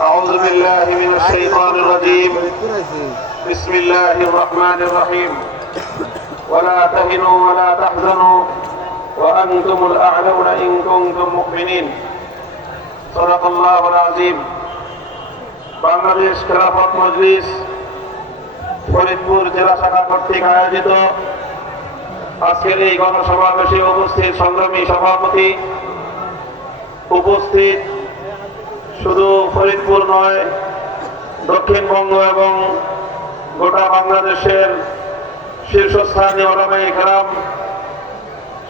أعوذ بالله من الشيطان الرجيم بسم الله الرحمن الرحيم ولا تهنوا ولا تحزنوا وأنتم الأعلون إن كنتم مؤمنين صدق الله العظيم বাংলাদেশ খেলাফত মজলিস ফরিদপুর জেলা শাখা কর্তৃক আয়োজিত আজকের এই গণসমাবেশে উপস্থিত সংগ্রামী সভাপতি উপস্থিত শুধু ফরিদপুর নয় দক্ষিণবঙ্গ এবং গোটা বাংলাদেশের শীর্ষস্থানীয় ওলামাই গ্রাম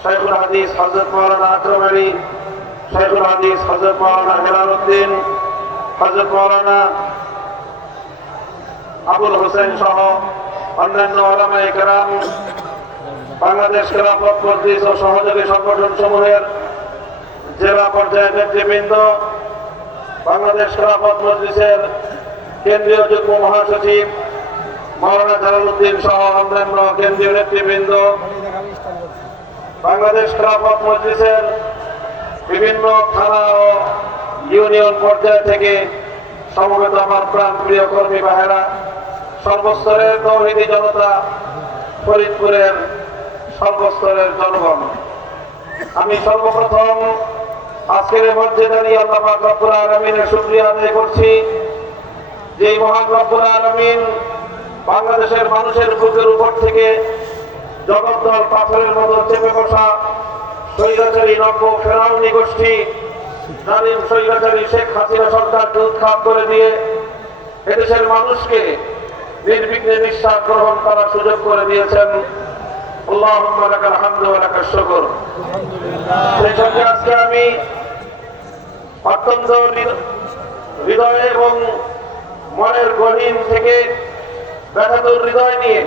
শাইখুল হাদিস হজরত মৌলানা আকরম আলী হাদিস হজরত মৌলানা হেলাল উদ্দিন হজরত মৌলানা আবুল হোসেন সহ অন্যান্য ওলামাই গ্রাম বাংলাদেশ খেলাফত ও সহযোগী সংগঠন সমূহের জেলা পর্যায়ের নেতৃবৃন্দ বাংলাদেশ খেলাফত মজলিসের কেন্দ্রীয় যুগ্ম মহাসচিব মৌলানা জালালউদ্দিন সহ অন্যান্য কেন্দ্রীয় নেতৃবৃন্দ। বাংলাদেশ খেলাফত মজলিসের বিভিন্ন থানা ও ইউনিয়ন পর্যায় থেকে সমবেত আমার প্রাণ প্রিয় কর্মী বাহেরা সর্বস্তরের তৌহিদি জনতা, ফরিদপুরের সর্বস্তরের জনগণ। আমি সর্বপ্রথম আজকের মধ্যে দাঁড়িয়ে আল্লাহ পাক আলমিনের শুক্রিয়া আদায় করছি। যে মহান রব্বুল আলমিন বাংলাদেশের মানুষের বুকের উপর থেকে জগদ্দল পাথরের মতো চেপে বসা স্বৈরাচারী নব্য ফেরাউনি গোষ্ঠী জালিম স্বৈরাচারী শেখ হাসিনা সরকারকে উৎখাত করে দিয়ে এদেশের মানুষকে নির্বিঘ্নে নিঃশ্বাস গ্রহণ করার সুযোগ করে দিয়েছেন। আমি অত্যন্ত হৃদয় এবং মনের গহীন থেকে হৃদয় নিয়ে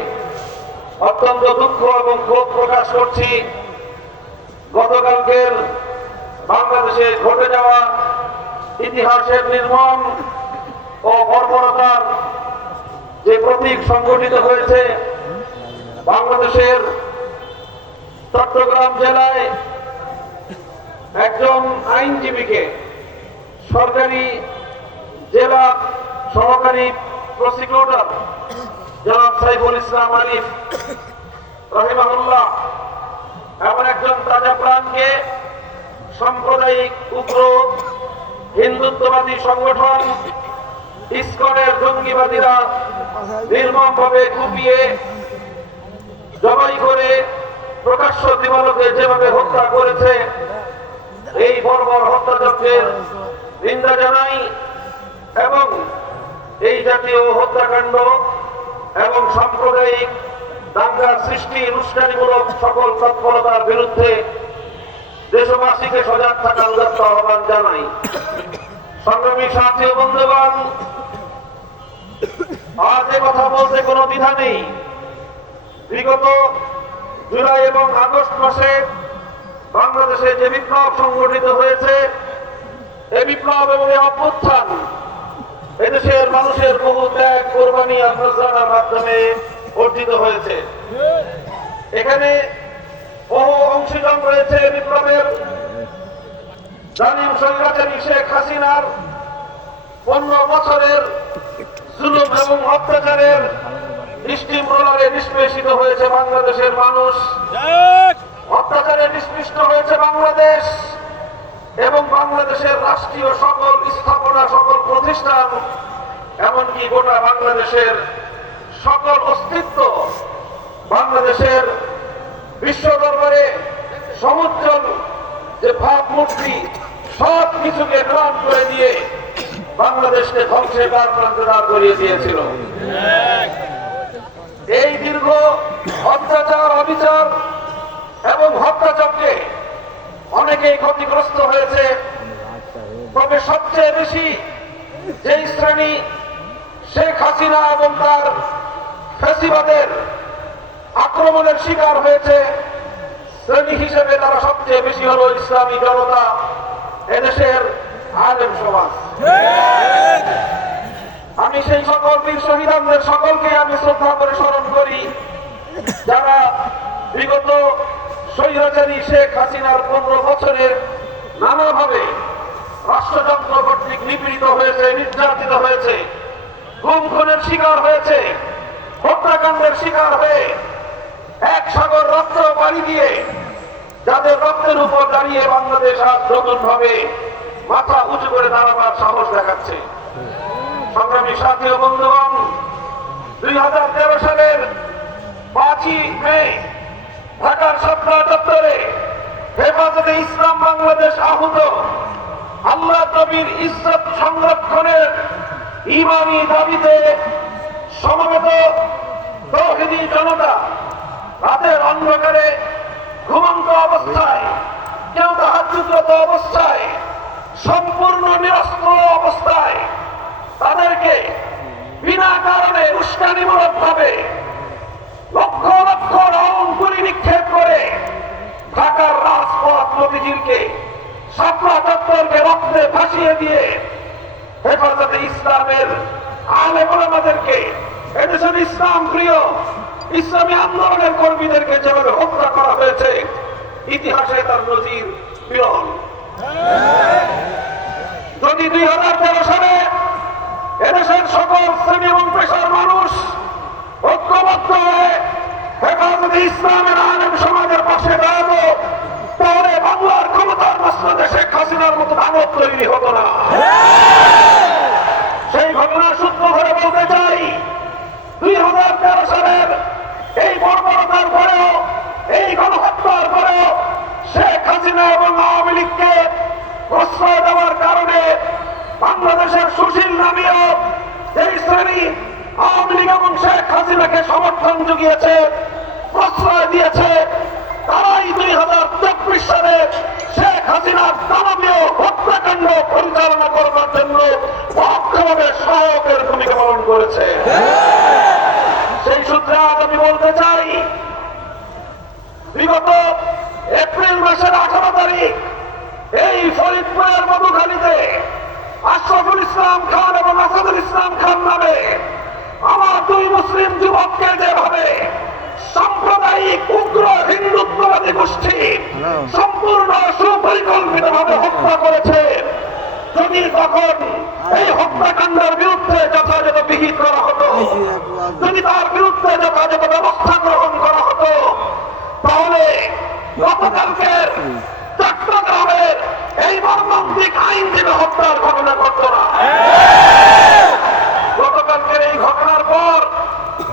অত্যন্ত দুঃখ এবং ক্ষোভ প্রকাশ করছি। গতকালকের বাংলাদেশে ঘটে যাওয়া ইতিহাসের নির্মম ও বর্বরতার যে প্রতীক সংগঠিত হয়েছে, বাংলাদেশের চট্টগ্রাম জেলায় একজন আইনজীবীকে সরকারি জেলা সহকারী প্রসিকিউটর জনাব সাইফুল ইসলাম আলিফ রহিমাহুল্লাহ এমন একজন তাজা প্রাণকে সাম্প্রদায়িক উগ্র হিন্দুত্ববাদী সংগঠন ইস্কনের জঙ্গিবাদীরা নির্মমভাবে কুপিয়ে জবাই করে প্রকাশ্য দিবালোকে যেভাবে হত্যা করেছে, এই বর্বর হত্যাযজ্ঞের নিন্দা জানাই এবং এই জাতীয় হত্যাকাণ্ড এবং সাম্প্রদায়িক দাঙ্গা সৃষ্টি উস্কানিমূলক সকল তৎপরতার বিরুদ্ধে দেশবাসীকে সজাগ থাকার উদাত্ত আহ্বান জানাই। সংগ্রামী সাথী বন্ধুগণ, আজ কথা বলতে কোনো দ্বিধা নেই। বিগত জুলাই এবং আগস্ট মাসে বাংলাদেশে যে বিপ্লব সংগঠিত হয়েছে এই বিপ্লব এবং এই অভ্যুত্থান এদেশের মানুষের বহু ত্যাগ, কোরবানি আত্মসার মাধ্যমে অর্জিত হয়েছে। এখানে বহু অংশীজন রয়েছে বিপ্লবের। জালিম স্বৈরাচারী শেখ হাসিনার পনেরো বছরের জুলুম এবং অত্যাচারের স্টিম রোলারে নিষ্পেষিত হয়েছে বাংলাদেশের মানুষ। অত্যাচারে নিষ্পৃষ্ট হয়েছে বাংলাদেশ এবং বাংলাদেশের রাষ্ট্রীয় সকল স্থাপনা সকল প্রতিষ্ঠান এমনকি গোটা বাংলাদেশের সকল অস্তিত্ব বাংলাদেশের বিশ্ব দরবারে সমুজ্জ্বল যে ভাবমূর্তি সব কিছুকে গ্রহণ করে দিয়ে বাংলাদেশকে ধ্বংসের দ্বার প্রান্তে দাঁড় করিয়ে দিয়েছিল। এই দীর্ঘ অত্যাচার, অবিচার এবং হত্যাচক্রে অনেকেই ক্ষতিগ্রস্ত হয়েছে। তবে সবচেয়ে বেশি যেই শ্রেণি শেখ হাসিনা এবং তার ফেসিবাদের আক্রমণের শিকার হয়েছে, শ্রেণি হিসেবে তারা সবচেয়ে বেশি হলো ইসলামী জনতা, এদেশের আলেম সমাজ। আমি সেই সকল বীর শহীদানদের সকলকে আমি শ্রদ্ধা করে স্মরণ করি। যারা বিগত স্বৈরাচারী শেখ হাসিনার পনেরো বছরের নানাভাবে রাষ্ট্রযন্ত্র কর্তৃক নিপীড়িত হয়েছে হয়েছে নির্যাতিত হয়েছে গুম খুনের শিকার হয়েছে, হত্যাকাণ্ডের শিকার হয়ে এক সাগর রক্ত পাড়ি দিয়ে যাদের রক্তের উপর দাঁড়িয়ে বাংলাদেশ আজ নতুন ভাবে মাথা উঁচু করে দাঁড়াবার সাহস দেখাচ্ছে। সংগ্রামী সাথী ও বন্ধুগণ, দুই হাজার তেরো সালের পাঁচই মে ঢাকার সপ্তাহ চত্বরে হেফাজতে ইসলাম বাংলাদেশ আহত আল্লাহ নবীর ইজ্জত সংরক্ষণের ইমানি দাবিতে সমবেত তৌহিদি জনতা রাতের অন্ধকারে ঘুমন্ত অবস্থায়, কেউ তাহাজুদ্রত অবস্থায়, সম্পূর্ণ নিরস্ত্র অবস্থায় তাদেরকে বিনা কারণে উস্কানিমূলক ভাবে লক্ষ লক্ষ রাউন্ড গুলি নিক্ষেপ করে ঢাকার রাজপথ নদীজিরকে শাপলা চত্বরকে রক্তে ভাসিয়ে দিয়ে হেফাজতে ইসলামের আলে আমাদেরকে এদেশের ইসলাম প্রিয় ইসলামী আন্দোলনের কর্মীদেরকে যেভাবে হত্যা করা হয়েছে, ইতিহাসে তার নজির বিরল যদি দুই হাজার তেরো সালে এদেশের সকল শ্রেণি এবং পেশার মানুষ ঐক্যবদ্ধ হয়ে হেফাজতে ইসলামের আলেম সমাজের পাশে দাঁড়াবো তাহলে বাংলার ক্ষমতার মসনদে শেখ হাসিনার মতো দানব তৈরি হতো না। সেই ঘটনা সূত্র ধরে বলতে চাই, দুই হাজার তেরো সালের এই বর্বরতার পরেও, এই গণহত্যার পরেও শেখ হাসিনা এবং আওয়ামী লীগকে প্রশ্রয় দেওয়ার কারণে বাংলাদেশের সুশীল নামীয় যেই শ্রেণি আওয়ামী লীগ এবং শেখ হাসিনাকে সমর্থন জুগিয়েছে, প্রশ্রয় দিয়েছে, তারাই দুই হাজার চব্বিশ সালে শেখ হাসিনার হত্যাকাণ্ড পরিচালনা করবার জন্য পরোক্ষভাবে সহায়কের ভূমিকা পালন করেছে। সেই সূত্রে আজ আমি বলতে চাই, বিগত এপ্রিল মাসের আঠারো তারিখ, এই ফরিদপুরের মধুখালীতে আশরাফুল ইসলাম খান এবং আসাদুল ইসলাম খান নামে আমার দুই মুসলিম যুবককে যেভাবে সাম্প্রদায়িক উগ্র হিন্দুত্ববাদী গোষ্ঠী সম্পূর্ণ সুপরিকল্পিত ভাবে হত্যা করেছে। যদি তখন এই হত্যাকাণ্ডের বিরুদ্ধে যথাযথ বিহিত করা হতো যদি তার বিরুদ্ধে যথাযথ ব্যবস্থা গ্রহণ করা হতো তাহলে গতকালকের চট্টগ্রামের এই মর্মান্তিক আইনজীবী হত্যার ঘটনা ঘটত না। গতকালকের এই ঘটনার পর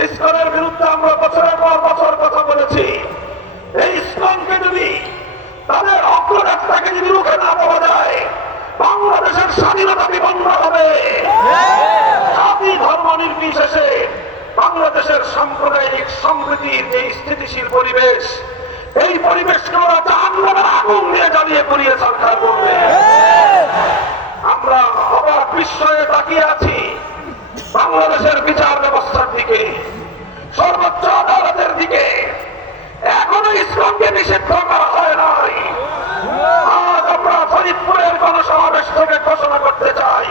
ইস্কনের বিরুদ্ধে আমরা বছরের পর বছর কথা বলেছি। এই ইস্কনকে যদি তাদের অগ্রযাত্রাকে যদি রুখে না পাওয়া যায়, বাংলাদেশের স্বাধীনতা বিপন্ন হবে। জাতি ধর্ম নির্বিশেষে বাংলাদেশের সাম্প্রদায়িক সম্প্রীতির এই স্থিতিশীল পরিবেশ, এই পরিবেশকে ওরা জাহান্নামের আগুন দিয়ে জ্বালিয়ে পুড়িয়ে সরকার করবে। আমরা অবাক বিস্ময়ে তাকিয়ে আছি। বাংলাদেশের বিচার ব্যবস্থার দিকে, সর্বোচ্চ আদালতের দিকে এখনও ইসলামকে নিষিদ্ধ করা হয় নাই। আজ আমরা ফরিদপুরের গণসমাবেশ থেকে ঘোষণা করতে চাই।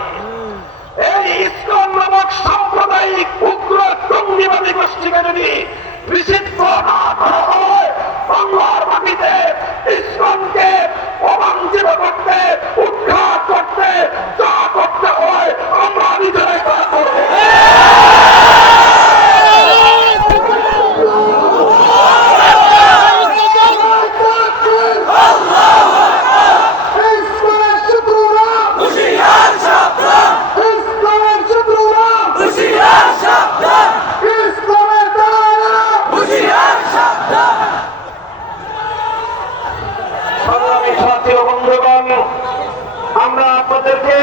এই ইসকন নামক সাম্প্রদায়িক উগ্র টঙ্গিবাদী গোষ্ঠীকে যদি নিষিদ্ধ না করা হয়, বাংলার মাটিতে ইসকনকে অবাঞ্ছিত করতে, উৎখাত করতে, যা করতে আমরা নিজেরাই তা করব ইসলামের শত্রুরা ইসলামের শত্রুরা ইসলামের দালালেরা সংগ্রামী সাথী ও বন্ধুগণ আমরা আপনাদেরকে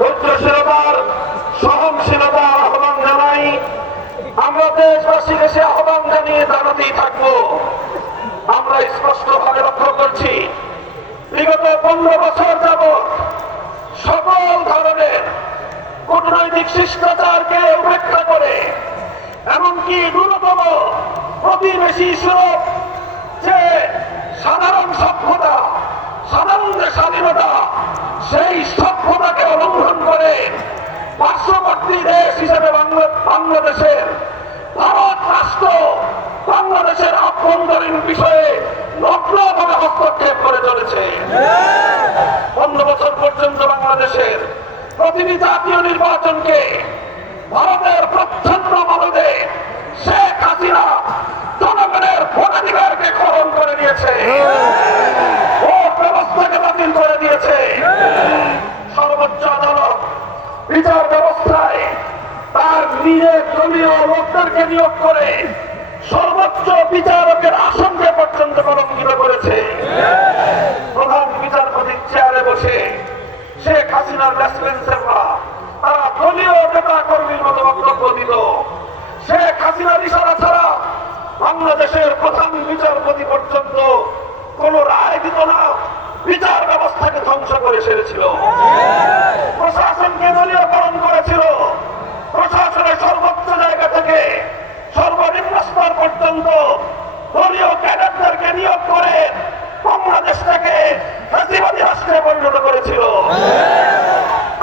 ধৈর্যশীলতার সহনশীলতার আহ্বান জানাই আমরা দেশবাসীকে সে আহ্বান জানিয়ে জানাতেই থাকব। আমরা স্পষ্ট ভাবে লক্ষ্য করছি, বিগত পনেরো বছর যাব সকল ধরনের কূটনৈতিক শিষ্টাচারকে উপেক্ষা করে, এমনকি ন্যূনতম প্রতিবেশী সুরভ যে সাধারণ সভ্যতা, সাধারণ যে স্বাধীনতা সেই সভ্যতাকে লঙ্ঘন করে পার্শ্ববর্তী দেশ হিসেবে বাংলা- বাংলাদেশের ভারত রাষ্ট্র বাংলাদেশের আভ্যন্তরীণ বিষয়ে নগ্নভাবে হস্তক্ষেপ করে চলেছে। পনেরো বছর পর্যন্ত বাংলাদেশের প্রতিটি জাতীয় নির্বাচনকে ভারতের প্রচ্ছন্ন মদদে শেখ হাসিনা জনগণের ভোটাধিকারকে খরণ করে দিয়েছে ভোট ব্যবস্থাকে বাতিল করে দিয়েছে। সর্বোচ্চ আদালত বিচার ব্যবস্থায় তার নিজের দলীয় লোকদেরকে নিয়োগ করে সর্বোচ্চ বিচারকের আসনকে পর্যন্ত কলঙ্কিত করেছে। প্রধান বিচারপতির চেয়ারে বসে শেখ হাসিনার রেসপেন্সাররা তারা দলীয় নেতা কর্মীর মতো বক্তব্য দিত শেখ হাসিনার ইশারা ছাড়া বাংলাদেশের প্রধান বিচারপতি পর্যন্ত কোন রায় দিত না, বিচার ব্যবস্থাকে ধ্বংস করে সেরেছিল। প্রশাসনকে দলীয়করণ করেছিল। প্রশাসনের সর্বোচ্চ জায়গা থেকে সর্বনিম্ন স্তর পর্যন্ত দলীয় ক্যাডারদেরকে নিয়োগ করে বাংলাদেশটাকে ফাঁসিবাদী রাষ্ট্রে পরিণত করেছিল।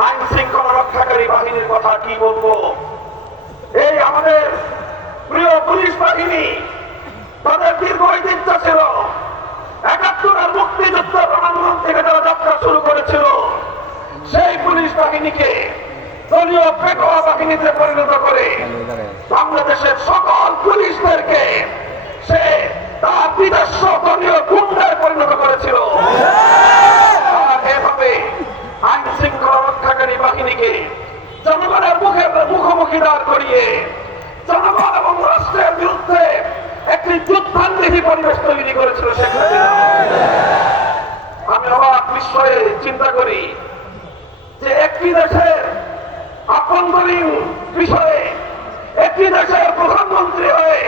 আইন শৃঙ্খলা রক্ষাকারী বাহিনীর কথা কি বলব এই আমাদের প্রিয় পুলিশ বাহিনী তাদের দীর্ঘ ঐতিহ্য ছিল একাত্তরের মুক্তিযুদ্ধ রণাঙ্গন থেকে যারা যাত্রা শুরু করেছিল সেই পুলিশ বাহিনীকে দলীয় পেটোয়া বাহিনীতে পরিণত করে বাংলাদেশের সকল পুলিশদেরকে সে তার বিদেশ দলীয় গুন্ডায় পরিণত করেছিল আর এভাবে আইন শৃঙ্খলা রক্ষাকারী বাহিনীকে জনগণের মুখে মুখোমুখি দাঁড় করিয়ে জনগণ এবং রাষ্ট্রের বিরুদ্ধে একটি যুদ্ধান্বিধি পরিবেশ তৈরি করেছিল শেখ হাসিনা আমি অবাক বিস্ময়ে চিন্তা করি যে একটি দেশের আভ্যন্তরীণ বিষয়ে একটি দেশের প্রধানমন্ত্রী হয়ে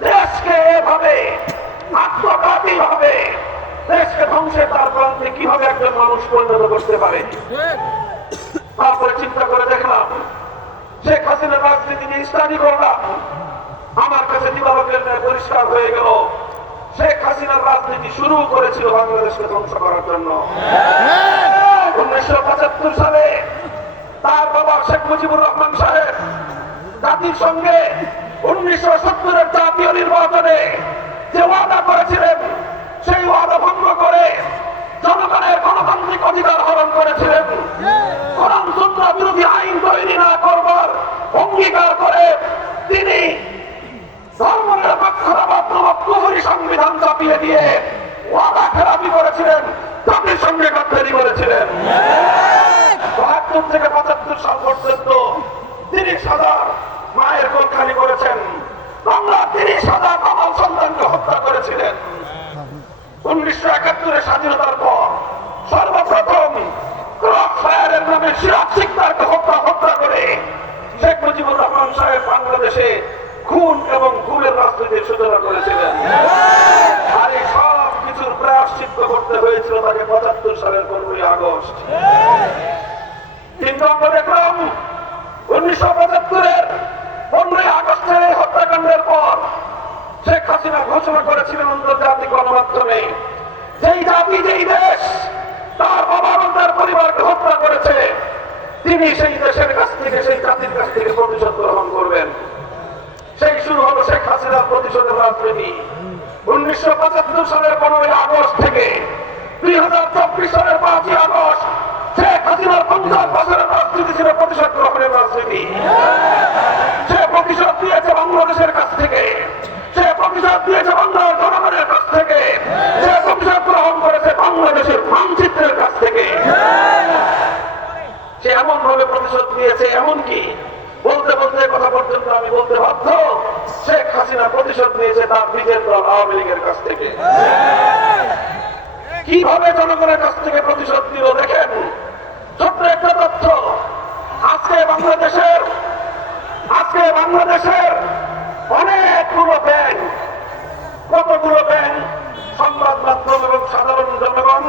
দেশকে এভাবে আত্মঘাতী ভাবে ধ্বংসের তার প্রান্তে কীভাবে একজন মানুষ পরিণত করতে পারে? তারপরে চিন্তা করে দেখলাম, শেখ হাসিনার রাজনীতি নিয়ে স্টাডি করলাম আমার কাছে দিবালকের ন্যায় পরিষ্কার হয়ে গেল। শেখ হাসিনার রাজনীতি শুরু করেছিল বাংলাদেশকে ধ্বংস করার জন্য। উনিশশো পঁচাত্তর সালে তার বাবা শেখ মুজিবুর রহমান সাহেব জাতির সঙ্গে উনিশশো সত্তরের জাতীয় নির্বাচনে যে ওয়াদা করেছিলেন সেই ওয়াদা ভঙ্গ করে জনগণের গণতান্ত্রিক অধিকার হরণ করেছিলেন। কোরআন সুন্না বিরোধী আইন তৈরি না করবার অঙ্গীকার করে তিনি থেকে পঁচাত্তর সাল পর্যন্ত তিরিশ হাজার মায়ের কোল খালি করেছেন। বাংলা তিরিশ হাজার কমল সন্তানকে হত্যা করেছিলেন। উনিশশো একাত্তরের স্বাধীনতার পর সর্বপ্রথম ক্রস ফায়ারের নামে সিরাজ সিকদারকে হত্যা হত্যা করে শেখ মুজিবুর রহমান সাহেব বাংলাদেশে খুন এবং খুনের রাজনীতির সূচনা করেছিলেন। আর এই সব কিছুর প্রায়শ্চিত্ত করতে হয়েছিল তাকে পঁচাত্তর সালের পনেরোই আগস্ট। কিন্তু আমরা দেখলাম উনিশশো পঁচাত্তরের পনেরোই আগস্টের হত্যাকাণ্ডের পর শেখ হাসিনা ঘোষণা করেছিলেন আন্তর্জাতিক গণমাধ্যমে, যেই জাতি, যেই দেশ, তার বাবা তার পরিবারকে হত্যা করেছে, তিনি সেই দেশের কাছ থেকে, সেই জাতির কাছ থেকে প্রতিশোধ গ্রহণ করবেন। সেই শুরু হলো শেখ হাসিনার প্রতিশোধের রাজনীতি। উনিশশো পঁচাত্তর সালের পনেরোই আগস্ট থেকে দুই হাজার চব্বিশ সালের পাঁচই আগস্ট শেখ হাসিনার পঞ্চাশ বছরের রাজনীতি ছিল প্রতিশোধ গ্রহণের রাজনীতি সে প্রতিশোধ দিয়েছে বাংলাদেশের কাছ থেকে সে প্রতিশোধ দিয়েছে বাংলার জনগণের কাছ থেকে সে প্রতিশোধ গ্রহণ করেছে বাংলাদেশের মানচিত্রের কাছ থেকে সে প্রতিশোধ নিয়েছে এমনকি বলতে বলতে কথা পর্যন্ত আমি বলতে বাধ্য, শেখ হাসিনা প্রতিশোধ নিয়েছে তার নিজের দল আওয়ামী লীগের কাছ থেকে। কীভাবে জনগণের কাছ থেকে প্রতিশোধ দিল দেখেন? ছোট্ট একটা তথ্য। আজকে বাংলাদেশের আজকে বাংলাদেশের অনেকগুলো ব্যাংক, কতগুলো ব্যাংক, সংবাদ মাধ্যম এবং সাধারণ জনগণ,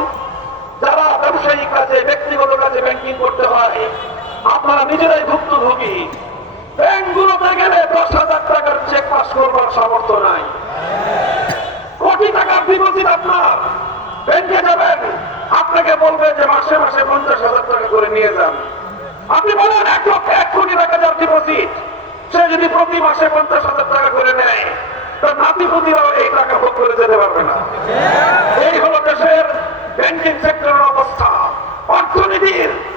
যারা ব্যবসায়িক কাজে, ব্যক্তিগত কাজে ব্যাংকিং করতে হয় আপনারা নিজেরাই ভুক্তভোগী। ব্যাংকগুলোতে গেলে দশ হাজার টাকার চেক পাস করবার সামর্থ্য নাই। কোটি টাকার ডিপোজিট আপনার। ব্যাংকে যাবেন, আপনাকে বলবে যে মাসে মাসে পঞ্চাশ হাজার টাকা করে নিয়ে যান। আপনি বলেন, এক লক্ষ এক কোটি টাকা যার ডিপোজিট সে যদি প্রতি মাসে পঞ্চাশ হাজার টাকা করে নেয়, তার নাতিপুতিরাও এই টাকা ভোগ করে যেতে পারবে না। এই হলো দেশের ব্যাংকিং সেক্টরের অবস্থা। অর্থনীতির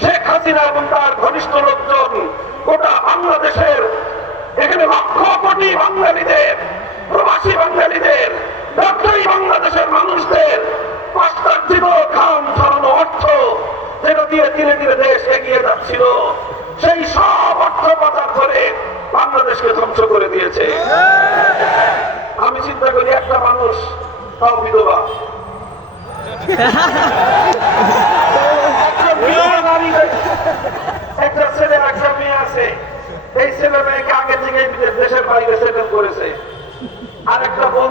শেখ হাসিনা এবং তার ঘনিষ্ঠ লোকজন গোটা বাংলাদেশের এখানে লক্ষ কোটি বাঙালিদের, প্রবাসী বাঙালিদের, ব্যবসায়ী বাংলাদেশের মানুষদের পাশ্চার্যিত খাম ছড়ানো অর্থ যেটা দিয়ে ধীরে ধীরে দেশ এগিয়ে যাচ্ছিল। সেই সব অর্থ পাচার করে বাংলাদেশকে ধ্বংস করে দিয়েছে। আমি চিন্তা করি একটা মানুষ তাও বিধবা। আর একটা বোন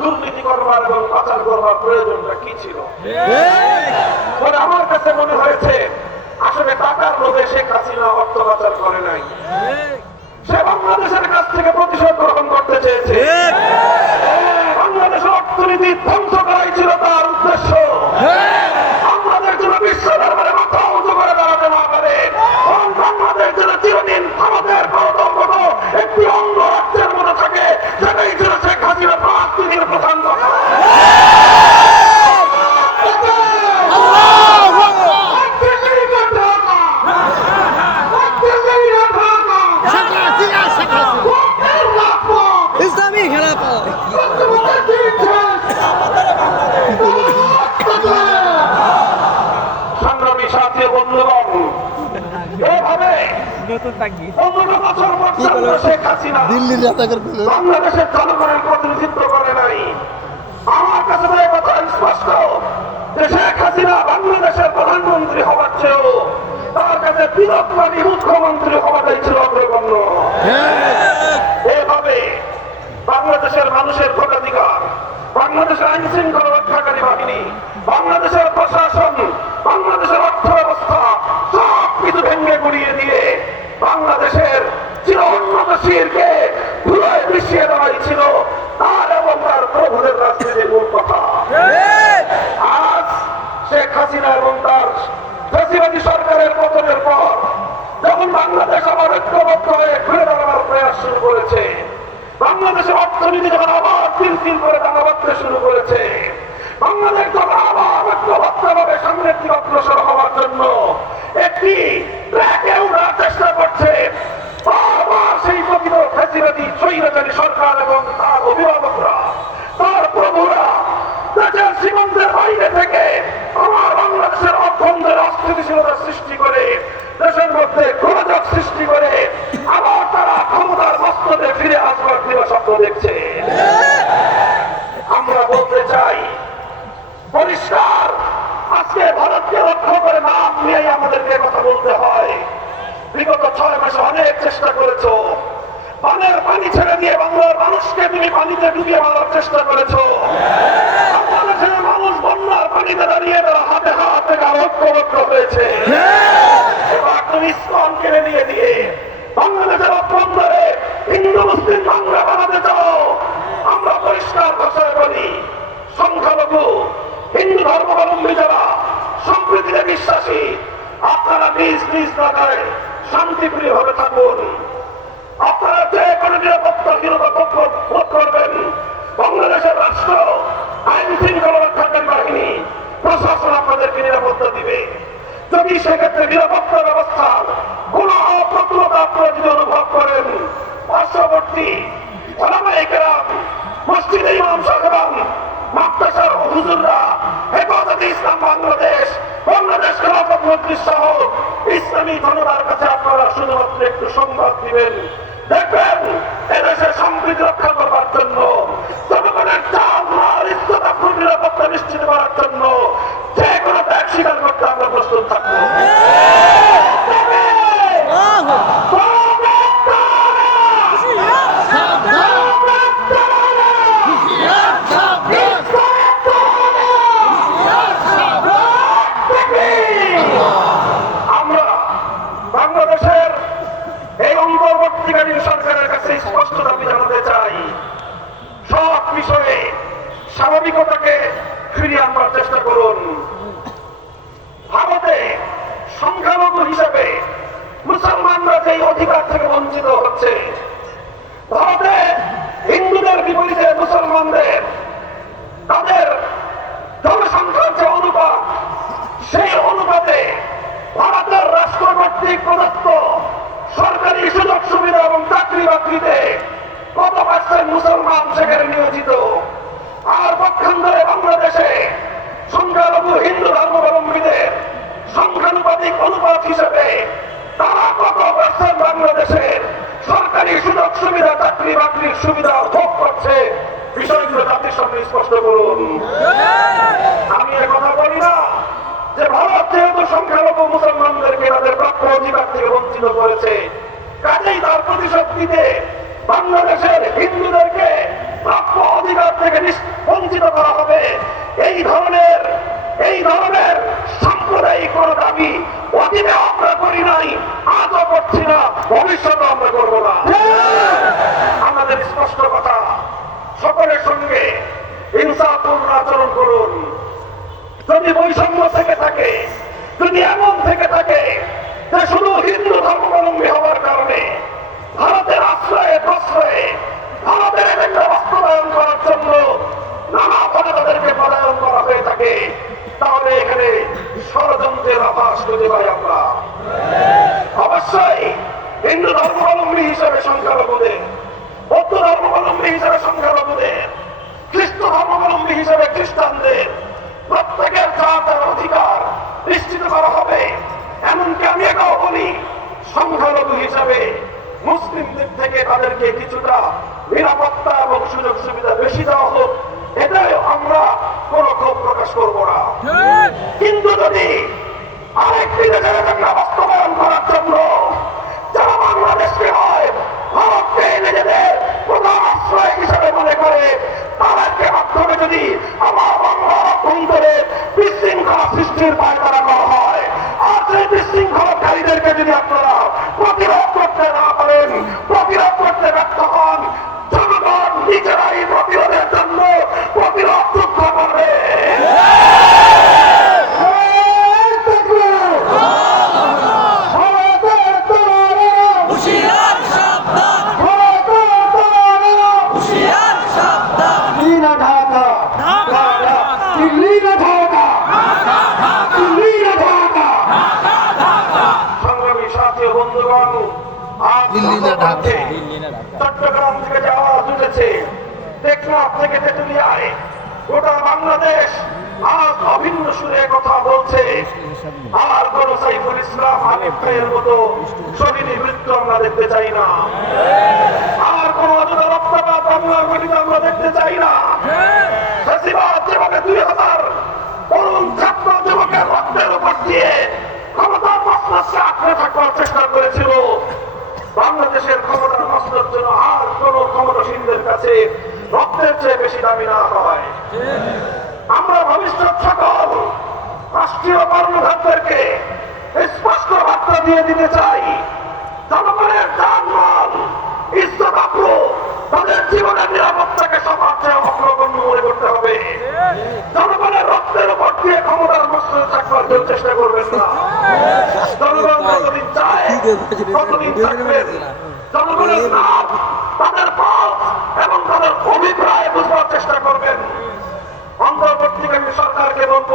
দুর্নীতি করবার এবং পাচার করবার প্রয়োজনটা কি ছিল? আমার কাছে মনে হয়েছে, আসলে টাকার লোভে শেখ হাসিনা অর্থ পাচার করে নাই সে বাংলাদেশের কাছ থেকে প্রতিশোধ গ্রহণ করতে চেয়েছে বাংলাদেশের অর্থনীতি ধ্বংস করাই ছিল তার উদ্দেশ্য বাংলাদেশ যেন বিশ্ব দরবারে মাথা উঁচু করে দাঁড়াতে না পারে এবং বাংলাদেশ যেন চিরদিন আমাদের গৌতমগত একটি অঙ্গ রাজ্যের মতো থাকে সেটাই ছিল শেখ হাসিনা রাজনীতির প্রধান কথা ইসলামী খেলা সংগ্রামী সাথী ও বন্ধুগণ এভাবে দিল্লির রাজাকারগুলো বাংলাদেশের জনগণের প্রতিনিধিত্ব করে নাই। আমার কাছে এই কথা স্পষ্ট। যে শেখ হাসিনা বাংলাদেশের প্রধানমন্ত্রী হওয়ার চেয়েও তার কাছে বিরোধী মুখ্যমন্ত্রী হওয়াটাই ছিল অগ্রগণ্য। এভাবে বাংলাদেশের মানুষের ভোটাধিকার বাংলাদেশের আইন শৃঙ্খলা রক্ষাকারী বাহিনী বাংলাদেশের প্রশাসন বাংলাদেশের অর্থ ব্যবস্থা সব কিছু ভেঙে গুড়িয়ে দিয়ে বাংলাদেশের উন্নত শিরকে দেওয়াই ছিল তার এবং তার প্রভুদের মূল কথা। আজ শেখ হাসিনা এবং তার সরকারের পতনের পর যখন বাংলাদেশ আবার ঐক্যবদ্ধ হয়ে ঘুরে দাঁড়ানোর প্রয়াস শুরু করেছে বাংলাদেশের অর্থনীতি যখন আবার তিল করে দাঁড়া শুরু করেছে, বাংলাদেশ যখন আবার ঐক্যবদ্ধ ভাবে সামনের দিকে অগ্রসর হওয়ার জন্য একটি ওঠার চেষ্টা করছে। সেই প্রকৃত ফেসিবাদী সরকার এবং তার অভিভাবকরা তার প্রভুরা দেশের সীমান্তের বাইরে থেকে আমার বাংলাদেশের অভ্যন্তরে অস্থিতিশীলতা সৃষ্টি করে দেশের মধ্যে গোলযোগ সৃষ্টি করে আবার তারা ক্ষমতার মস্তকে ফিরে আসবার দিবা স্বপ্ন দেখছে আমরা বলতে চাই পরিষ্কার আজকে ভারতকে রক্ষা করে নাম নিয়েই আমাদেরকে কথা বলতে হয় বিগত ছয় মাসে অনেক চেষ্টা করেছ পানের পানি ছেড়ে দিয়ে বাংলার মানুষকে তুমি পানিতে ডুবিয়ে মারার চেষ্টা করেছ বাংলাদেশের মানুষ বন্যার পানিতে দাঁড়িয়ে তারা হাতে হাত থেকে ঐক্যবদ্ধ হয়েছে এবার তুমি ইস্কন কিনে নিয়ে দিয়ে বাংলাদেশের অভ্যন্তরে হিন্দু মুসলিম বাংলা বানাতে চাও আমরা পরিষ্কার ভাষায় বলি সংখ্যালঘু হিন্দু ধর্মাবলম্বী যারা সম্প্রীতিতে বিশ্বাসী, আপনারা নিজ নিজ জায়গায় শান্তিপ্রিয় ভাবে থাকুন। আপনারা যে কোনো নিরাপত্তাহীনতা বোধ বোধ করবেন, বাংলাদেশের রাষ্ট্র আইন শৃঙ্খলা রক্ষাকারী বাহিনী, প্রশাসন আপনাদেরকে নিরাপত্তা দিবে। যদি সেক্ষেত্রে নিরাপত্তা ব্যবস্থার কোন অপ্রতুলতা আপনারা যদি অনুভব করেন, পার্শ্ববর্তী মসজিদে ইমাম সাহেবান মাদ্রাসার হুজুররা হেফাজতে ইসলাম বাংলাদেশ বাংলাদেশ অপমন্ত্রী মন্ত্রী সহ ইসলামী জনতার কাছে আপনারা শুধুমাত্র একটু সংবাদ দিবেন। দেখবেন এদেশে সম্প্রীতি রক্ষা করবার জন্য জনগণের চাল মাল ইজ্জত আব্রুর নিরাপত্তা নিশ্চিত করার জন্য যে কোনো ত্যাগ স্বীকার করতে আমরা প্রস্তুত থাকব আমরা বাংলাদেশের এই অন্তর্বর্তীকালীন সরকারের কাছে স্পষ্ট দাবি জানাতে চাই সব বিষয়ে স্বাভাবিকতাকে ফিরিয়ে আনবার চেষ্টা করুন ভারতে সংখ্যালঘু হিসেবে মুসলমানরা যেই অধিকার থেকে বঞ্চিত হচ্ছে ভারতে হিন্দুদের বিপরীতে মুসলমানদের তাদের জনসংখ্যার যে অনুপাত সেই অনুপাতে ভারতের রাষ্ট্র কর্তৃক প্রদত্ত সরকারি সুযোগ সুবিধা এবং চাকরি বাকরিতে কত পার্সেন্ট মুসলমান সেখানে নিয়োজিত আর পক্ষান্তরে বাংলাদেশে সংখ্যালঘু হিন্দু ধর্মাবলম্বীদের অনুপাত হিসেবে তারা কত পার্সেন্ট বাংলাদেশের সরকারি সুযোগ সুবিধা, চাকরি বাকরির সুবিধা ভোগ করছে? বিষয়গুলো জাতির সামনে স্পষ্ট করুন। আমি কথা বলি না যে ভারত যেহেতু সংখ্যালঘু মুসলমানদেরকে তাদের প্রাপ্য অধিকার থেকে বঞ্চিত করেছে, কাজেই তার প্রতিশোধ দিতে বাংলাদেশের হিন্দুদেরকে প্রাপ্য অধিকার থেকে বঞ্চিত করা হবে। এই ধরনের এই ধরনের সাম্প্রদায়িক কোন দাবি অতীতে আমরা করি নাই, আজও করছি না ভবিষ্যতে আমরা করব না। আমাদের স্পষ্ট কথা, সকলের সঙ্গে হিংসাপূর্ণ আচরণ করুন। যদি বৈষম্য থেকে থাকে, যদি এমন থেকে থাকে, যে শুধু হিন্দু ধর্মাবলম্বী হওয়ার কারণে ভারতের আশ্রয়ে, প্রশ্রয়ে ভারতের একটা বাস্তবায়ন করার জন্য নানা পদে তাদেরকে পদায়ন করা হয়ে থাকে, তাহলে এখানে ষড়যন্ত্রের আভাস খুঁজে পাই আমরা। অবশ্যই হিন্দু ধর্মাবলম্বী হিসেবে সংখ্যালঘুদের, বৌদ্ধ ধর্মাবলম্বী হিসেবে সংখ্যালঘুদের, খ্রিস্ট ধর্মাবলম্বী হিসেবে খ্রিস্টানদের প্রত্যেকের যার যার অধিকার নিশ্চিত করা হবে। এমনকি আমি এটাও বলি, সংখ্যালঘু হিসাবে মুসলিমদের থেকে তাদেরকে কিছুটা নিরাপত্তা এবং সুযোগ সুবিধা বেশি দেওয়া হোক। এটাই আমরা কোনো ক্ষোভ প্রকাশ করব না। কিন্তু যদি আরেকটি দেশের এজেন্ডা বাস্তবায়ন করার জন্য যারা বাংলাদেশকে হয় ভারতকে নিজেদের প্রধান আশ্রয় হিসেবে মনে করে তাদেরকে মাধ্যমে যদি আমার বাংলা অভ্যন্তরে বিশৃঙ্খলা সৃষ্টির পায়তারা করা হয় আর সেই বিশৃঙ্খলাকারীদেরকে যদি আপনারা প্রতিরোধ করতে না পারেন প্রতিরোধ করতে ব্যর্থ হন জনগণ নিজেরাই প্রতিরোধের জন্য প্রতিরোধ যুদ্ধ করবে হুশিয়ার সাবধান হুশিয়ার সাবধান সংগ্রামী সাথী ও বন্ধুগণ আজ সর্বপক্ষে চট্টগ্রাম থেকে যে আওয়াজ উঠেছে টেকনাফ থেকে তেতুলিয়ায় গোটা বাংলাদেশ আজ অভিন্ন সুরে কথা বলছে আর কোন সাইফুল ইসলাম হানিফ ভাইয়ের মতো শরীরী মৃত্যু আমরা দেখতে চাই না আর কোন অযোধ্যা রক্তপাত বাংলা গঠিত আমরা দেখতে চাই না ফেসিবাদ যেভাবে দুই হাজার দিয়ে ক্ষমতার মসনদকে আঁকড়ে থাকবার চেষ্টা করেছিল বাংলাদেশের ক্ষমতার মসনদ যেন আর কোন ক্ষমতাসীনদের কাছে রক্তের চেয়ে বেশি দামি না হয় আমরা ভবিষ্যৎ সকল রাষ্ট্রীয় কর্মকর্তাদেরকে স্পষ্ট বার্তা দিয়ে দিতে চাই। জনগণের যানমাল ইজ্জত আব্রু তাদের জীবনের নিরাপত্তাকে সবার চেয়ে অগ্রগণ্য মনে করতে হবে। জনগণের রক্তের উপর দিয়ে ক্ষমতার মসনদ থাকবার কেউ চেষ্টা করবেন না। তাদের অভিপ্রায় বুঝবার চেষ্টা করবেন। অন্তর্বর্তীকালীন সরকারকে বলব,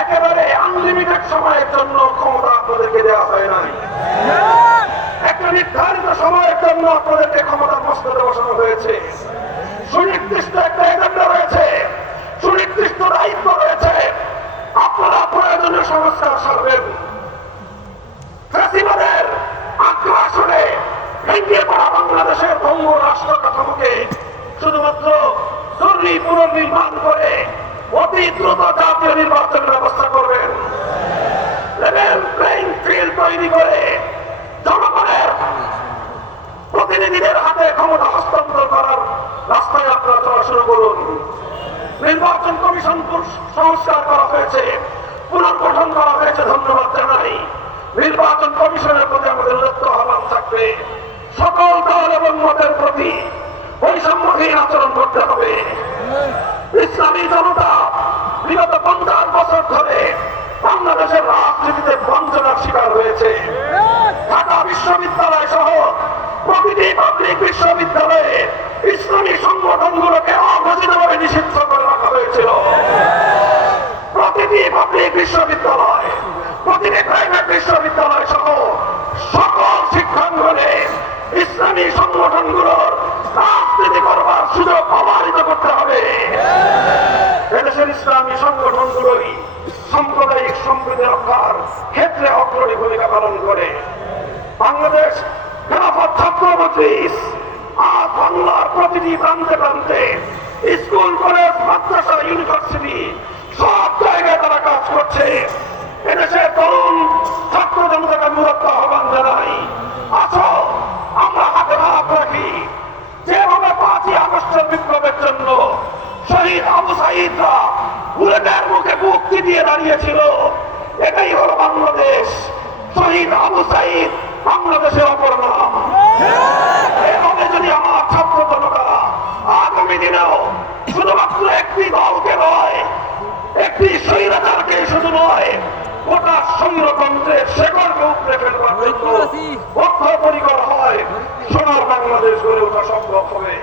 একেবারে আনলিমিটেড সময়ের জন্য ক্ষমতা আপনাদেরকে দেওয়া হয় নাই। জন্য আপনাদেরকে ক্ষমতার মস্তদে বসানো হয়েছে। সুনির্দিষ্ট একটা এজেন্ডা রয়েছে। সুনির্দিষ্ট দায়িত্ব রয়েছে। আপনারা প্রয়োজনীয় সংস্কার সারবেন। ফ্যাসিবাদের আগ্রাসনে পড়া বাংলাদেশের বঙ্গ রাষ্ট্র কাঠামোকে শুধুমাত্র জরুরি পুনর্নির্মাণ করে অতি দ্রুত জাতীয় ব্যবস্থা করবেন। লেভেল প্লেইং ফিল্ড তৈরি করে প্রতিনিধিদের হাতে ক্ষমতা হস্তান্তর করার রাস্তায় আপনারা চলা শুরু করুন। নির্বাচন কমিশন সংস্কার করা হয়েছে। পুনর্গঠন করা হয়েছে, ধন্যবাদ জানাই। নির্বাচন কমিশনের প্রতি আমাদের লক্ষ্য আহ্বান থাকবে। সকল দল এবং মতের প্রতি বৈষম্যহীন আচরণ করতে হবে। ইসলামী জনতা বিগত পঞ্চাশ বছর ধরে বাংলাদেশের রাজনীতিতে বঞ্চনার শিকার হয়েছে। ঢাকা বিশ্ববিদ্যালয় প্রতিটি পাবলিক বিশ্ববিদ্যালয়ে ইসলামী সংগঠনগুলোকে অঘোষিতভাবে নিষিদ্ধ করে রাখা হয়েছিল। প্রতিটি পাবলিক বিশ্ববিদ্যালয়, প্রতিটি প্রাইভেট বিশ্ববিদ্যালয় সহ সকল শিক্ষাঙ্গনে ইসলামী সংগঠনগুলোর রাজনীতি করবার সুযোগ অবারিত করতে হবে। এদেশের ইসলামী সংগঠনগুলোই সাম্প্রদায়িক সম্প্রীতি রক্ষার ক্ষেত্রে অগ্রণী ভূমিকা পালন করে। বাংলাদেশ খেলাফত ছাত্র আজ বাংলার প্রতিটি প্রান্তে প্রান্তে স্কুল, কলেজ, মাদ্রাসা, ইউনিভার্সিটি, সব জায়গায় তারা কাজ করছে। তরুণ ছাত্র জনতাকে আহ্বান জানাই। আসো, আমরা হাতে রাখি। যেভাবে পাঁচই আগস্টের বিপ্লবের জন্য শহীদ আবু সাইদরা বুলেটের মুখে মুক্তি দিয়ে দাঁড়িয়েছিল, এটাই হলো বাংলাদেশ। শহীদ আবু সাইদ বাংলাদেশের অপর নাম। এভাবে যদি আমার ছাত্র জনতা আগামী দিনেও শুধুমাত্র একটি দলকে নয় একটি স্বৈরাচারকে শুধু নয় গোটা সংরতন্ত্রের শেকড়কে উপড়ে ফেলবার জন্য বদ্ধপরিকর হয় সোনার বাংলাদেশ গড়ে ওঠা সম্ভব হবে।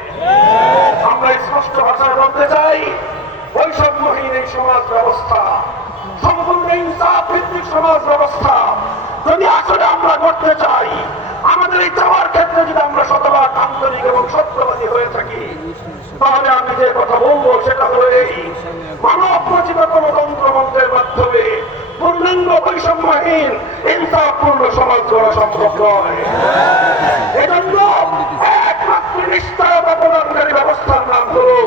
আমরা স্পষ্ট ভাষায় বলতে চাই বৈষম্যহীন এই সমাজ ব্যবস্থা সম্পূর্ণ ইনসাফ ভিত্তিক সমাজ ব্যবস্থা যদি আসলে আমরা করতে চাই আমাদের এই চাওয়ার ক্ষেত্রে যদি আমরা শতভাগ আন্তরিক এবং সত্যবাদী হয়ে থাকি, তাহলে আমি যে কথা বলব সেটা হলো এই, মানব রচিত কোন তন্ত্রমন্ত্রের মাধ্যমে পূর্ণাঙ্গ বৈষম্যহীন, ইনসাফপূর্ণ সমাজ গড়া সম্ভব নয়। এজন্য একমাত্র নিশ্চয়তা প্রদানকারী ব্যবস্থার নাম হলো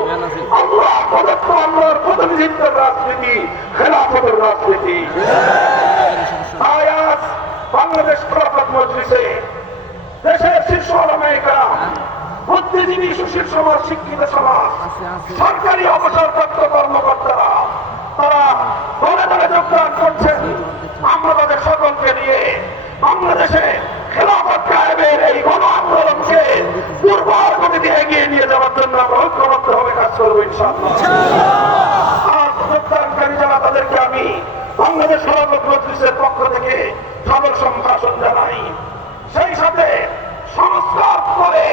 আল্লাহ প্রদত্ত আল্লাহর প্রতিনিধিত্বের রাজনীতি, খেলাফতের রাজনীতি। তাই আজ বাংলাদেশ খেলাফত মজলিসে দেশের শীর্ষ আলমাইকা বুদ্ধিজীবী সুশীল সমাজ শিক্ষিত সমাজ, সরকারি অবসরপ্রাপ্ত কর্মকর্তারা, তারা দলে দলে যোগদান করছেন। আমরা তাদের সকলকে নিয়ে বাংলাদেশে খেলাফত কায়েমের এই গণ আন্দোলনকে দুর্বার গতিতে এগিয়ে নিয়ে যাওয়ার জন্য আমরা ঐক্যবদ্ধ হবে কাজ করব ইনশাআল্লাহ। আর যোগদানকারী যারা, তাদেরকে আমি বাংলাদেশ সভাপতি মজলিসের পক্ষ থেকে সেই সাথে সংস্কার করে